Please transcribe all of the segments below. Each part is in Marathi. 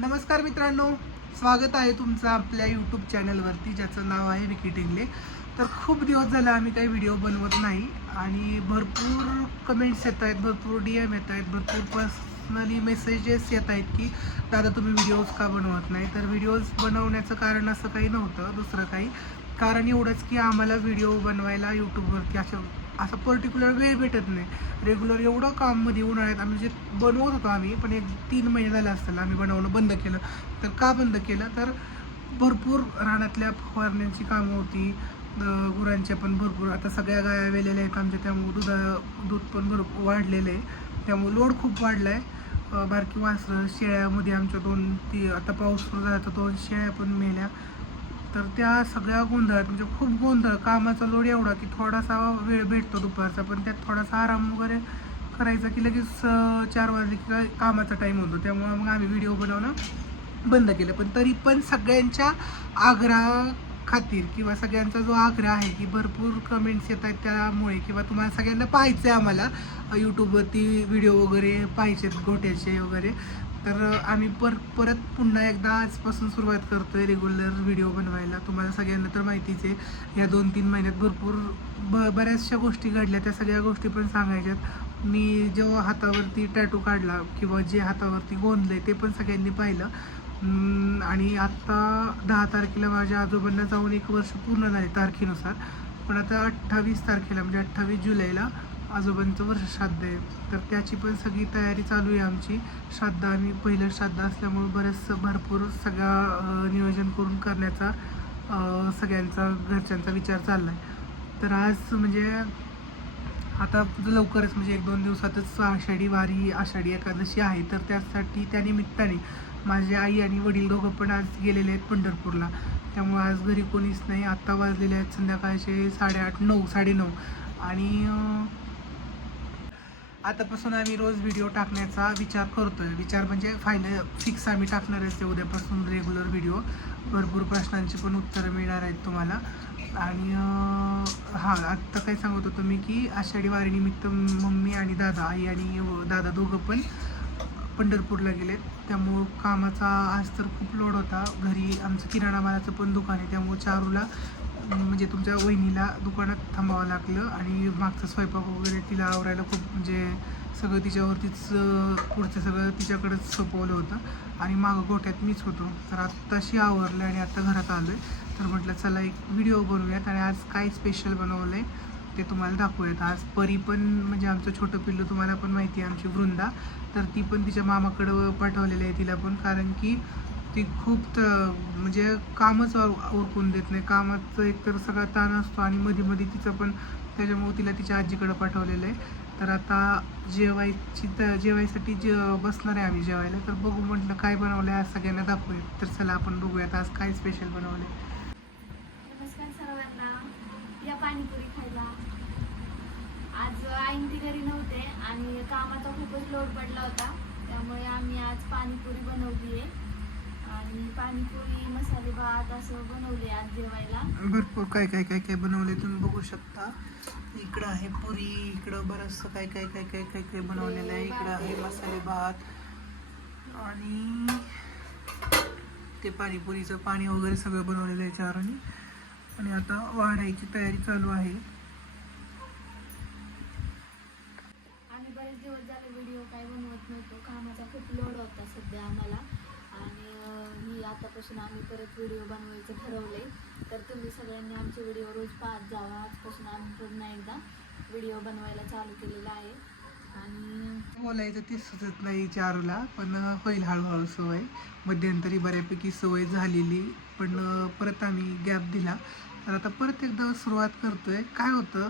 नमस्कार मित्रांनो स्वागत आहे तुमचं आपल्या यूट्यूब चॅनलवरती ज्याचं नाव आहे विकी टेंगले तर खूप दिवस झाले आम्ही काही व्हिडिओ बनवत नाही आणि भरपूर कमेंट्स येत आहेत भरपूर डी एम येत आहेत भरपूर पर्सनली मेसेजेस येत आहेत की दादा तुम्ही व्हिडिओज का बनवत नाही? तर व्हिडिओज बनवण्याचं कारण असं काही नव्हतं दुसरं काही. कारण एवढंच की आम्हाला व्हिडिओ बनवायला यूट्यूबवरती अशा असं पर्टिक्युलर वेळ भेटत नाही. रेग्युलर एवढं काममध्ये उन्हाळ्यात आम्ही जे बनवत होतो आम्ही पण एक तीन महिने झाले असताना आम्ही बनवलं बंद केलं. तर का बंद केलं? तर भरपूर रानातल्या फवारण्यांची कामं होती. गुरांच्या पण भरपूर आता सगळ्या गाया वेलेल्या आहेत आमच्या त्यामुळे दुधा दूध पण भरपूर वाढलेलं आहे. त्यामुळे लोड खूप वाढला आहे बारकी वासरं शेळ्यामध्ये आमच्या दोन ती आता पाऊस सुरू झाला तर दोन शेळ्या पण मेल्या. तर त्या सगळ्या गोंधळात म्हणजे खूप गोंधळ कामाचा लोड एवढा की थोडासा वेळ भेटतो दुपारचा पण त्यात थोडासा आराम वगैरे करायचा की लगेच चार वाजले की कामाचा टाईम होतो. त्यामुळं मग आम्ही व्हिडिओ बनवणं बंद केलं. पण तरी पण सगळ्यांच्या आग्रह खातीर किंवा सगळ्यांचा जो आग्रह आहे की भरपूर कमेंट्स येत आहेत त्यामुळे किंवा तुम्हाला सगळ्यांना पाहायचं आहे आम्हाला यूट्यूबवरती व्हिडिओ वगैरे पाहिजेत गोट्याचे वगैरे तर आम्ही पर परत पुन्हा एकदा आजपासून सुरुवात करतो आहे रेग्युलर व्हिडिओ बनवायला. तुम्हाला सगळ्यांना तर माहितीच आहे या दोन तीन महिन्यात भरपूर ब बऱ्याचशा गोष्टी घडल्या. त्या सगळ्या गोष्टी पण सांगायच्यात. मी जेव्हा हातावरती टॅटू काढला किंवा जे हातावरती गोंदले ते पण सगळ्यांनी पाहिलं. आणि आत्ता दहा तारखेला माझ्या आजोबांना जाऊन एक वर्ष पूर्ण झाले तारखेनुसार. पण आता अठ्ठावीस तारखेला म्हणजे अठ्ठावीस जुलैला आजोबांचं वर्ष श्राद्ध आहे. तर त्याची पण सगळी तयारी चालू आहे आमची. श्राद्ध आम्ही पहिलं श्राद्ध असल्यामुळे बरंचसं भरपूर सगळा नियोजन करून करण्याचा सगळ्यांचा घरच्यांचा विचार चालला आहे तर आज म्हणजे आता लवकरच म्हणजे एक दोन दिवसातच आषाढी वारी आषाढी एकादशी आहे. तर त्यासाठी त्यानिमित्ताने माझी आई आणि वडील दोघं पण आज गेलेले आहेत पंढरपूरला. त्यामुळे आज घरी कोणीच नाही. आत्ता वाजलेले आहेत संध्याकाळचे साडेआठ नऊ साडेनऊ. आणि आतापासून आम्ही रोज व्हिडिओ टाकण्याचा विचार करतोय. विचार म्हणजे फायनल फिक्स आम्ही टाकणार आहे उद्यापासून रेग्युलर व्हिडिओ भरपूर प्रश्नांची पण उत्तरं मिळणार आहेत तुम्हाला. आणि हां आत्ता काय सांगत होतो मी की आषाढी वारीनिमित्त मम्मी आणि दादा आई आणि दादा दोघं पण पंढरपूरला गेलेत. त्यामुळं कामाचा आज तर खूप लोड होता. घरी आमचं किराणा मालाचं पण दुकान आहे. त्यामुळं चारूला म्हणजे तुमच्या वहिनीला दुकानात थांबावं लागलं आणि मागचं स्वयंपाक वगैरे तिला आवरायला खूप म्हणजे सगळं तिच्यावरतीच पुढचं सगळं तिच्याकडंच सोपवलं होतं. आणि मागं गोठ्यात मीच होतो. तर आत्ताशी आवरलं आणि आत्ता घरात आलो आहे तर म्हटलं चला एक व्हिडिओ बनवूयात आणि आज काय स्पेशल बनवलं आहे ते तुम्हाला दाखवूयात. आज परी पण म्हणजे आमचं छोटं पिल्लू तुम्हाला पण माहिती आहे आमची वृंदा. तर ती पण तिच्या मामाकडं पाठवलेलं आहे तिला पण. कारण की ती खूप म्हणजे कामच ओळखून देत नाही. कामाचं एकतर सगळा ताण असतो आणि मध्ये मध्ये तिचं पण त्याच्यामुळे तिला तिच्या आजीकडं पाठवलेलं आहे. तर आता जेवायची तर जेवायसाठी जे बसणार आहे आम्ही जेवायला तर बघू म्हटलं काय बनवलं आहे सगळ्यांना दाखवूया. तर चला आपण बघूयात आज काय स्पेशल बनवलं आहे नमस्कार सर्वांना. या पाणीपुरी खायला. आज आईन घरी नव्हते आणि कामाचा खूपच लोड पडला होता त्यामुळे आम्ही आज पाणीपुरी बनवली आहे आणि पाणीपुरी मसाले भात असं बनवले आज जेवायला. भरपूर काय काय काय काय बनवले तुम्ही बघू शकता. इकडं आहे पुरी इकडं बरंचसं काय काय काय काय काय काय बनवलेलं आहे. इकडं आहे मसाले भात आणि ते पाणीपुरीचं पाणी वगैरे सगळं बनवलेलं आहे चाराने आणि आता वाढायची तयारी चालू आहे. आम्ही बरेच दिवस झाले व्हिडिओ काय बनवत नव्हतो. कामाचा खूप लोड होता सध्या आम्हाला. आजपासून आम्ही परत व्हिडिओ बनवायचं ठरवले तर तुम्ही सगळ्यांनी आमचे व्हिडिओ रोज पाहत जावा. आजपासून आम्ही पुन्हा एकदा व्हिडिओ बनवायला चालू केलेला आहे. आणि बोलायचं ते सुचत नाही चारूला पण होईल हळूहळू सवय. मध्यंतरी बऱ्यापैकी सवय झालेली पण परत आम्ही गॅप दिला. तर आता परत एकदा सुरुवात करतोय. काय होतं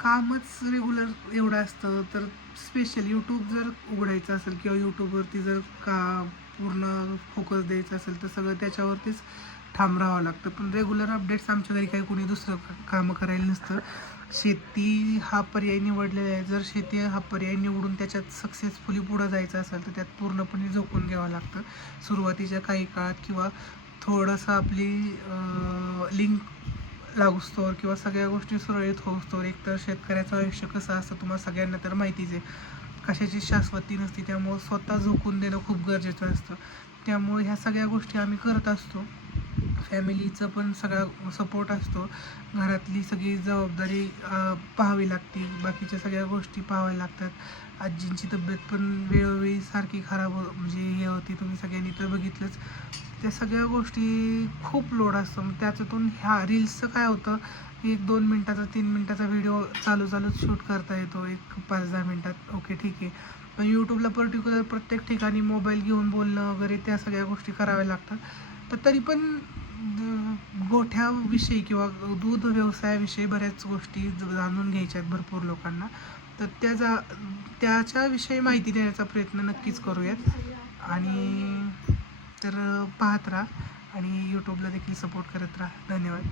कामच रेग्युलर एवढं असतं. तर स्पेशल यूट्यूब जर उघडायचं असेल किंवा यूट्यूबवरती जर का पूर्ण फोकस द्यायचं असेल तर सगळं त्याच्यावरतीच ठाम राहावं लागतं. पण रेग्युलर अपडेट्स आमच्या घरी काही कोणी दुसरं कामं करायला नसतं. शेती हा पर्याय निवडलेला आहे. जर शेती हा पर्याय निवडून त्याच्यात सक्सेसफुली पुढं जायचं असेल तर त्यात पूर्णपणे झोकून घ्यावं लागतं. सुरुवातीच्या काही काळात किंवा थोडंसं आपली लिंक लागूस्तोवर किंवा सगळ्या गोष्टी सुरळीत होऊस्तोवर एकतर शेतकऱ्याचं आयुष्य कसं असतं तुम्हाला सगळ्यांना तर माहितीच आहे. कशाची शाश्वती नसते त्यामुळं स्वतः झोकून देणं खूप गरजेचं असतं. त्यामुळे ह्या सगळ्या गोष्टी आम्ही करत असतो. फॅमिलीचं पण सगळा सपोर्ट असतो. घरातली सगळी जबाबदारी पाहावी लागते. बाकीच्या सगळ्या गोष्टी पाहाव्या लागतात. आजींची तब्येत पण वेळोवेळी सारखी खराब हो म्हणजे हे होती. तुम्ही सगळ्यांनी तर बघितलंच. त्या सगळ्या गोष्टी खूप लोड असतो. मग त्याच्यातून ह्या रील्सचं काय होतं? एक दोन मिनटाचा तीन मिनटाचा व्हिडिओ चालू चालूच शूट करता येतो. एक पाच दहा मिनटात. ओके ठीक आहे. पण यूट्यूबला पर्टिक्युलर प्रत्येक ठिकाणी मोबाईल घेऊन बोलणं वगैरे त्या सगळ्या गोष्टी कराव्या लागतात. तर तरी पण गोठ्याविषयी किंवा दूध व्यवसायाविषयी बऱ्याच गोष्टी ज- जाणून घ्यायच्या आहेत भरपूर लोकांना. तर त्याचा त्याच्याविषयी माहिती देण्याचा प्रयत्न नक्कीच करूयात. आणि तर पाहत राहा आणि यूट्यूबला देखील सपोर्ट करत राहा. धन्यवाद.